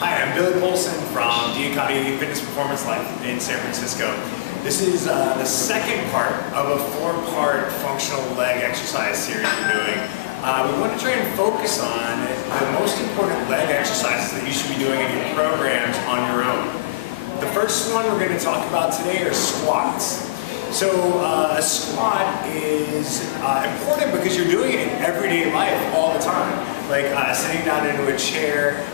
Hi, I'm Polson from DIAKADI Fitness Performance Life in San Francisco. This is the second part of a four-part functional leg exercise series we're doing. We want to try and focus on the most important leg exercises that you should be doing in your programs on your own. The first one we're going to talk about today are squats. So a squat is important because you're doing it in everyday life all the time. Like sitting down into a chair,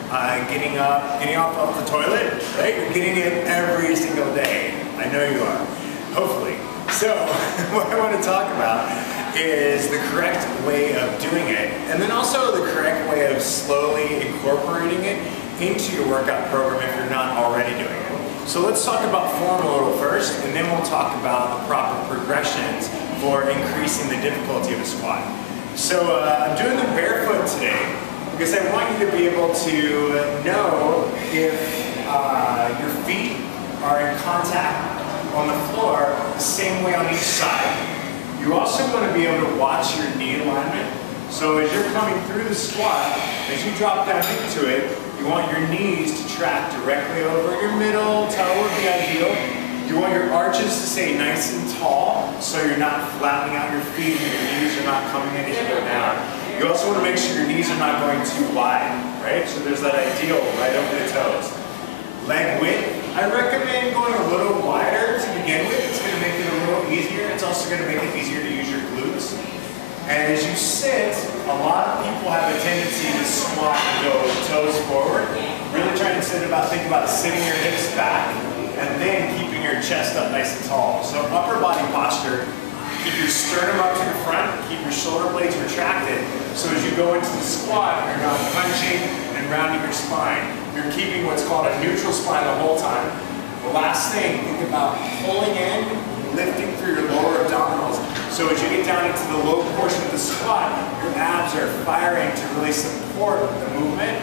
getting off of the toilet, right? You're getting it every single day. I know you are, hopefully. So what I want to talk about is the correct way of doing it, and then also the correct way of slowly incorporating it into your workout program if you're not already doing it. So let's talk about form a little first, and then we'll talk about the proper progressions for increasing the difficulty of a squat. So I'm doing them barefoot today because I want you to be able to know if your feet are in contact on the floor the same way on each side. You also want to be able to watch your knee alignment. So as you're coming through the squat, as you drop down into it, you want your knees to track directly over your middle toe would be ideal. You want your arches to stay nice and tall, so you're not flattening out your feet and your knees are not coming in as you go down. You also want to make sure your knees are not going too wide, right? So there's that ideal right over the toes. Leg width, I recommend going a little wider to begin with. It's going to make it a little easier. It's also going to make it easier to use your glutes. And as you sit, a lot of people have a tendency to squat and go toes forward. Really trying to think about sitting your hips back and then keeping your chest up nice and tall. So upper body posture, keep your sternum up to the front, keep your shoulder blades retracted. So as you go into the squat, you're not punching and rounding your spine. You're keeping what's called a neutral spine the whole time. The last thing, think about pulling in, lifting through your lower abdominals. So as you get down into the low portion of the squat, your abs are firing to really support the movement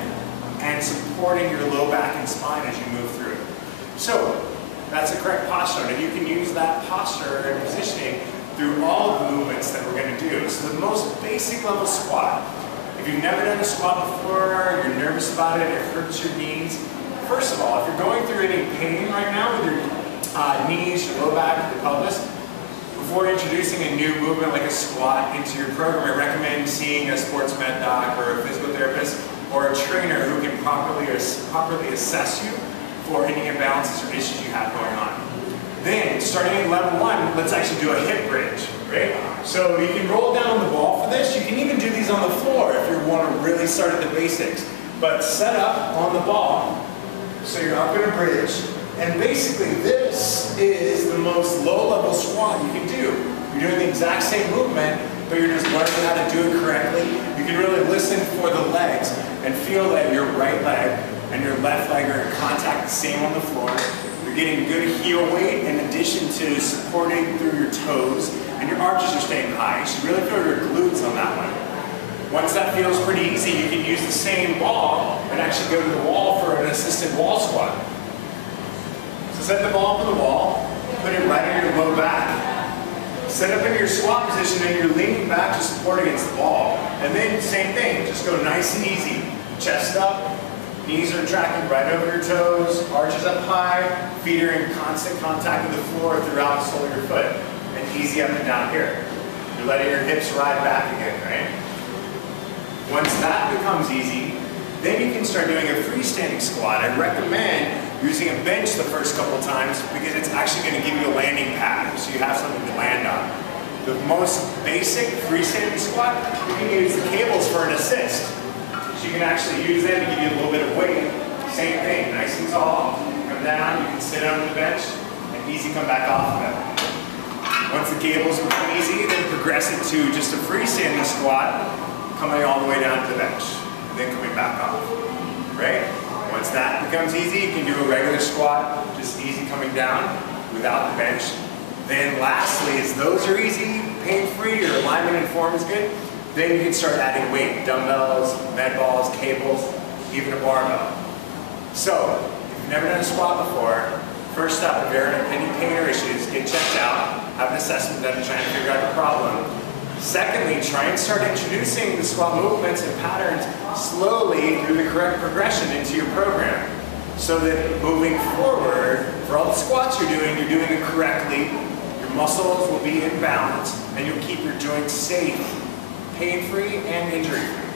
and supporting your low back and spine as you move through it. So that's the correct posture, and you can use that posture and positioning through all of the movements that we're going to do. So the most basic level squat, if you've never done a squat before, you're nervous about it, it hurts your knees. First of all, if you're going through any pain right now with your knees, your low back, your pelvis, before introducing a new movement like a squat into your program, I recommend seeing a sports med doc or a physical therapist or a trainer who can properly assess you for any imbalances or issues you have going on. Then, starting at level 1, let's actually do a hip bridge, right? So you can roll down on the ball for this. You can even do these on the floor if you want to really start at the basics. But set up on the ball, so you're up in a bridge. And basically this is the most low-level squat you can do. You're doing the exact same movement, but you're just learning how to do it correctly. You can really listen for the legs and feel that your right leg and your left leg are in contact the same on the floor. You're getting good heel weight in addition to supporting through your toes, and your arches are staying high. You should really feel your glutes on that one. Once that feels pretty easy, you can use the same ball and actually go to the wall for an assisted wall squat. So set the ball up on the wall, put it right on your low back. Set up in your squat position and you're leaning back to support against the ball. And then same thing, just go nice and easy. Chest up, knees are tracking right over your toes, arches up high, feet are in constant contact with the floor throughout the sole of your foot. And easy up and down here. You're letting your hips ride back again, right? Once that becomes easy, then you can start doing a freestanding squat. I recommend using a bench the first couple of times because it's actually going to give you a landing pad, so you have something to land on. The most basic freestanding squat, you can use the cables for an assist. So you can actually use them to give you a little bit of weight. Same thing, nice and tall. Come down, you can sit on the bench, and easy come back off of it. Once the cables become easy, then progress it to just a freestanding squat, coming all the way down to the bench, and then coming back off, right? Once that becomes easy, you can do a regular squat, just easy coming down without the bench. Then lastly, as those are easy, pain-free, your alignment and form is good, then you can start adding weight, dumbbells, med balls, cables, even a barbell. So, if you've never done a squat before, first step, if you're in any pain or issues, get checked out, have an assessment done to try and figure out the problem. Secondly, try and start introducing the squat movements and patterns slowly through the correct progression into your program, so that moving forward, for all the squats you're doing it correctly, your muscles will be in balance, and you'll keep your joints safe, pain-free, and injury-free.